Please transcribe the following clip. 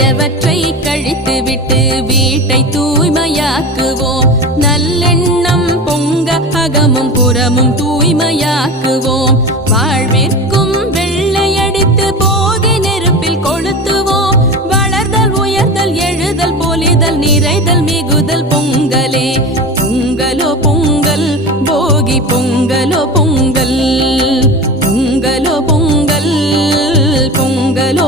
பழையவற்றை கழித்துவிட்டு வீட்டை தூய்மையாக்குவோம். நல்லெண்ணம் பொங்க அகமும் புறமும் தூய்மையாக்குவோம். வாழ்விற்கும் வெள்ளையடித்து போகி நெருப்பில் கொளுத்துவோம். வளர்தல் உயர்தல் எழுதல் பொலிதல் நிறைதல் மிகுதல் பொங்கலே. பொங்கலோ பொங்கல் போகி பொங்கலோ பொங்கல். பொங்கலோ பொங்கல் பொங்கலோ